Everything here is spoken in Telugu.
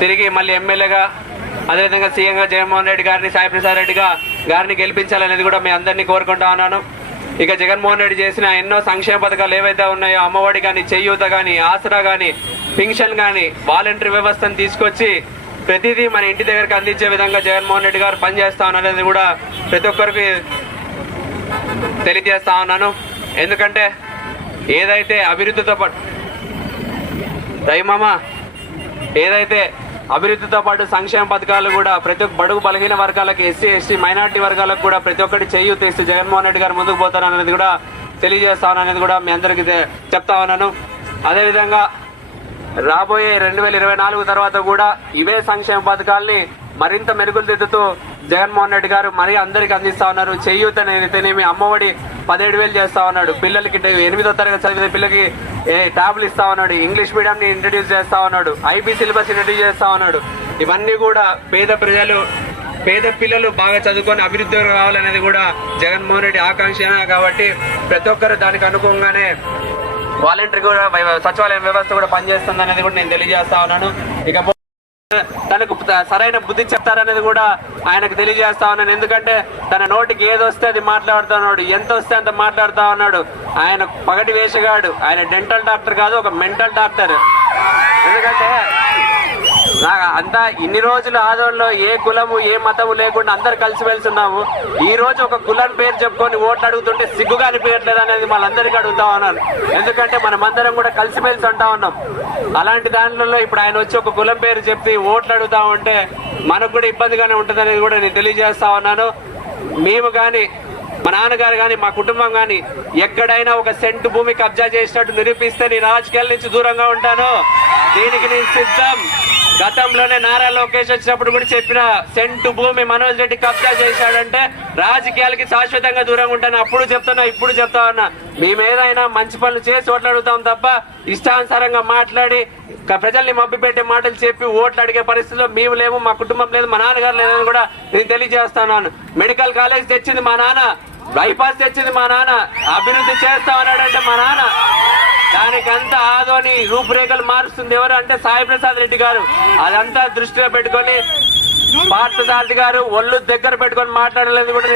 తిరిగి మళ్ళీ ఎమ్మెల్యేగా అదేవిధంగా సీఎంగా జగన్మోహన్ రెడ్డి గారిని సాయి ప్రసాద్ రెడ్డిగా గారిని గెలిపించాలనేది కూడా మీ అందరినీ కోరుకుంటా ఉన్నాను. ఇక జగన్మోహన్ రెడ్డి చేసిన ఎన్నో సంక్షేమ పథకాలు ఏవైతే ఉన్నాయో అమ్మఒడి కానీ చెయ్యూత కానీ ఆసరా కానీ పింఛన్ కానీ వాలంటరీ వ్యవస్థను తీసుకొచ్చి ప్రతిదీ మన ఇంటి దగ్గరికి అందించే విధంగా జగన్మోహన్ రెడ్డి గారు పనిచేస్తా ఉన్నారనేది కూడా ప్రతి ఒక్కరికి తెలియజేస్తా ఉన్నాను. ఎందుకంటే ఏదైతే అభివృద్ధితో పాటు రైమామా ఏదైతే అభివృద్ధితో పాటు సంక్షేమ పథకాలు కూడా ప్రతి ఒక్క బడుగు బలహీన వర్గాలకు ఎస్సీ ఎస్టీ మైనార్టీ వర్గాలకు కూడా ప్రతి ఒక్కటి చేయూత తీస్తూ జగన్మోహన్ రెడ్డి గారు ముందుకు పోతారనేది కూడా తెలియజేస్తాననేది కూడా మీ అందరికీ చెప్తా ఉన్నాను. అదేవిధంగా రాబోయే రెండు వేల ఇరవై నాలుగు తర్వాత కూడా ఇవే సంక్షేమ పథకాల్ని మరింత మెరుగులు దిద్దుతూ జగన్మోహన్ రెడ్డి గారు మరీ అందరికి అందిస్తా ఉన్నారు. చేయూత అయితేనేమి అమ్మఒడి పదిహేడు వేలు చేస్తా ఉన్నాడు. పిల్లలకి ఎనిమిదో తరగతి చదివిన పిల్లలకి ఏ ట్యాబ్లు ఇస్తా ఉన్నాడు. ఇంగ్లీష్ మీడియం ని ఇంట్రడ్యూస్ చేస్తా ఉన్నాడు. ఐబీ సిలబస్ ఇంట్రడ్యూస్ చేస్తా ఉన్నాడు. ఇవన్నీ కూడా పేద ప్రజలు పేద పిల్లలు బాగా చదువుకొని అభివృద్ధి కావాలనేది కూడా జగన్మోహన్ రెడ్డి ఆకాంక్ష కాబట్టి ప్రతి ఒక్కరు దానికి అనుగుణంగానే వాలంటీర్ కూడా సచివాలయం వ్యవస్థ కూడా పనిచేస్తుంది అనేది కూడా నేను తెలియజేస్తా ఉన్నాను. ఇక తనకు సరైన బుద్ధి చెప్తారనేది కూడా ఆయనకు తెలియజేస్తా ఉన్నాను. ఎందుకంటే తన నోటికి ఏది వస్తే అది మాట్లాడుతూ ఉన్నాడు. ఎంత వస్తే అంత మాట్లాడుతూ ఉన్నాడు. ఆయన పగటి వేషగాడు. ఆయన డెంటల్ డాక్టర్ కాదు ఒక మెంటల్ డాక్టర్. ఎందుకంటే అంతా ఇన్ని రోజులు ఆదోళనలో ఏ కులము ఏ మతము లేకుండా అందరు కలిసి వెళ్తున్నాము ఈ రోజు ఒక కులం పేరు చెప్పుకొని ఓట్లు అడుగుతుంటే సిగ్గుగా అనిపించట్లేదు అనేది వాళ్ళందరికీ అడుగుతా ఉన్నాను. ఎందుకంటే మనమందరం కూడా కలిసిమెలిసి ఉంటా ఉన్నాం. అలాంటి దానిలో ఇప్పుడు ఆయన వచ్చి ఒక కులం పేరు చెప్పి ఓట్లు అడుగుతా ఉంటే మనకు కూడా ఇబ్బందిగానే ఉంటుంది అనేది కూడా నేను తెలియజేస్తా ఉన్నాను. మేము కానీ మా నాన్నగారు కానీ మా కుటుంబం కానీ ఎక్కడైనా ఒక సెంటు భూమి కబ్జా చేసినట్టు నిరూపిస్తే నేను రాజకీయాల నుంచి దూరంగా ఉంటాను. దీనికి నేను సిద్ధం. గతంలోనే నారా లోకేష్ వచ్చినప్పుడు కూడా చెప్పిన సెంటు భూమి మనోజ్ రెడ్డి కబ్జా చేశాడంటే రాజకీయాలకి శాశ్వతంగా దూరంగా ఉంటాను. అప్పుడు చెప్తున్నా ఇప్పుడు చెప్తా ఉన్నా. మేమేదైనా మంచి పనులు చేసి ఓట్లాడుతాం తప్ప ఇష్టానుసారంగా మాట్లాడి ప్రజల్ని ప్రజల్ని మభ్యపెట్టే మాటలు చెప్పి ఓట్లు అడిగే పరిస్థితిలో మేము లేము మా కుటుంబం లేదు మా నాన్నగారు లేదని కూడా నేను తెలియజేస్తున్నాను. మెడికల్ కాలేజ్ తెచ్చింది మా నాన్న బైపాస్ తెచ్చింది మా నాన్న అభివృద్ధి చేస్తా ఉన్నాడంటే మా నాన్న. దానికంతా ఆదోని రూపురేఖలు మారుస్తుంది ఎవరు అంటే సాయి ప్రసాద్ రెడ్డి గారు. అదంతా దృష్టిలో పెట్టుకొని పార్థసారథి గారు ఒళ్ళు దగ్గర పెట్టుకొని మాట్లాడలేదు కూడా